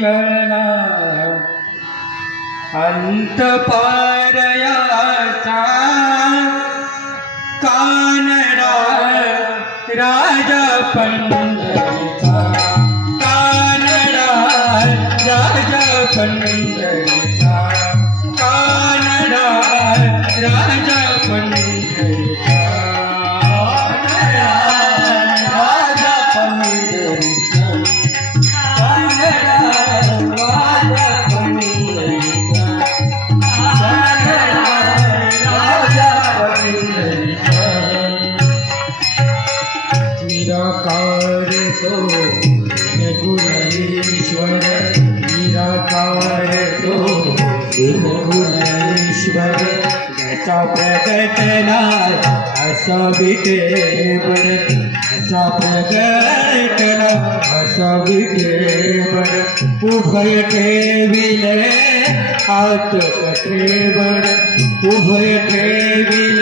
कळला. अंत पारयाचा. कानडा राजा पंढरीचा. कानडा राजा पंढरीचा. कानडा राजा पंढरीचा. निराकार तो गुणेश्वर, निराकार तो गुणेश्वर। जसा प्रगटला असा विटेवर असा प्रगटला असा विटेवर उभय ठेविले ठेविले